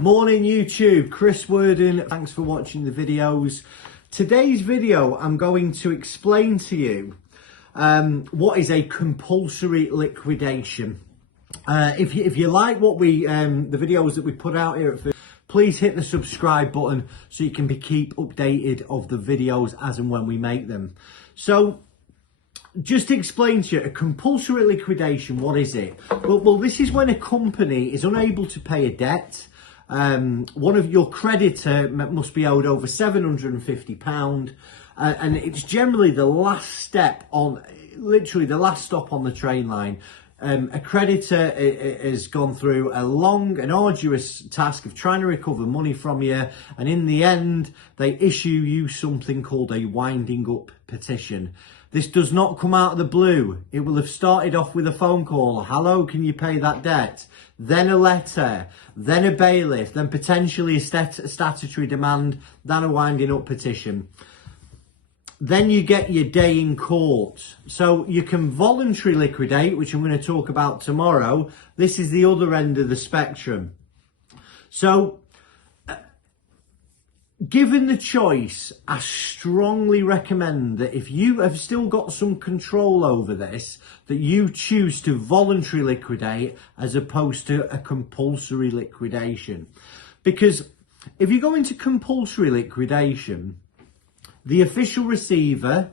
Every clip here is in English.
Morning YouTube, Chris Worden, thanks for watching the videos. Today's video I'm going to explain to you what is a compulsory liquidation. If you like what the videos that we put out here at first, please hit the subscribe button so you can keep updated of the videos as and when we make them. So just to explain to you, a compulsory liquidation, what is it? Well, this is when a company is unable to pay a debt. One of your creditor must be owed over £750, and it's generally the last step on, literally the last stop on the train line. A creditor has gone through a long and arduous task of trying to recover money from you, and in the end they issue you something called a winding up petition. This does not come out of the blue. It will have started off with a phone call. Hello, can you pay that debt? Then a letter, then a bailiff, then potentially a statutory demand, then a winding up petition. Then you get your day in court. So you can voluntarily liquidate, which I'm going to talk about tomorrow. This is the other end of the spectrum. So given the choice, I strongly recommend that if you have still got some control over this, that you choose to voluntarily liquidate as opposed to a compulsory liquidation. Because if you go into compulsory liquidation, the official receiver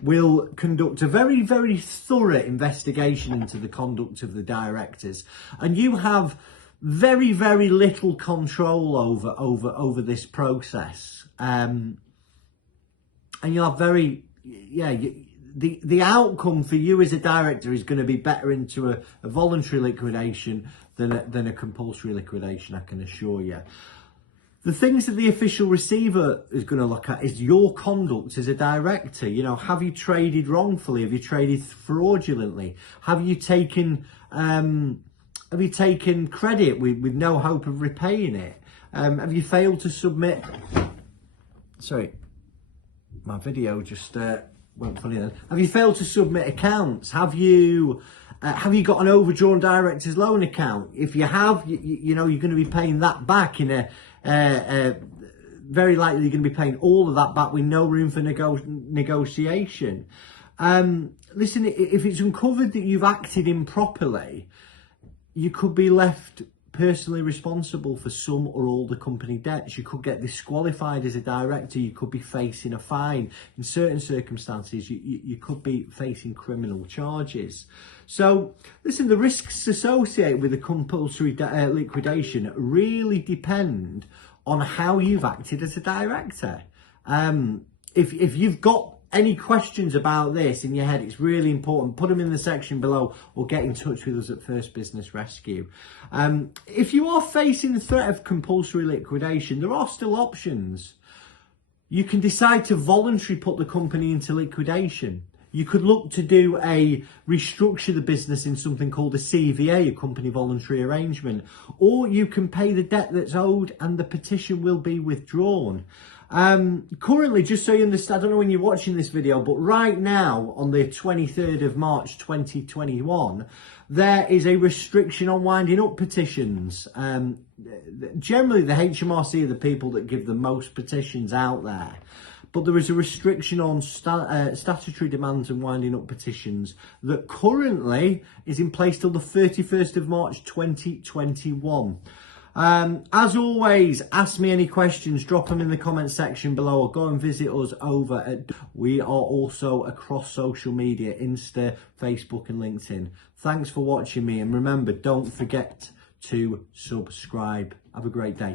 will conduct a very, very thorough investigation into the conduct of the directors, and you have very, very little control over this process, and you'll have the outcome for you as a director is going to be better into a voluntary liquidation than a compulsory liquidation, I can assure you. The things that the official receiver is going to look at is your conduct as a director. You know, have you traded wrongfully? Have you traded fraudulently? Have you taken credit with no hope of repaying it? Have you failed to submit? Sorry, my video just went funny then. Have you failed to submit accounts? Have you got an overdrawn director's loan account? If you have, you know you're going to be paying that back in a very likely you're going to be paying all of that back with no room for negotiation. Listen, if it's uncovered that you've acted improperly, you could be left personally responsible for some or all the company debts. You could get disqualified as a director. You could be facing a fine. In certain circumstances, you could be facing criminal charges. So, listen, the risks associated with a compulsory liquidation really depend on how you've acted as a director. If you've got any questions about this in your head, it's really important. Put them in the section below or get in touch with us at First Business Rescue. If you are facing the threat of compulsory liquidation, there are still options. You can decide to voluntarily put the company into liquidation. You could look to restructure the business in something called a CVA, a company voluntary arrangement, or you can pay the debt that's owed and the petition will be withdrawn. Currently, just so you understand, I don't know when you're watching this video, but right now on the 23rd of March 2021, there is a restriction on winding up petitions. Generally, the HMRC are the people that give the most petitions out there. But there is a restriction on statutory demands and winding up petitions that currently is in place till the 31st of March 2021. As always, ask me any questions, drop them in the comment section below, or go and visit us over at... We are also across social media, Insta, Facebook and LinkedIn. Thanks for watching me, and remember, don't forget to subscribe. Have a great day.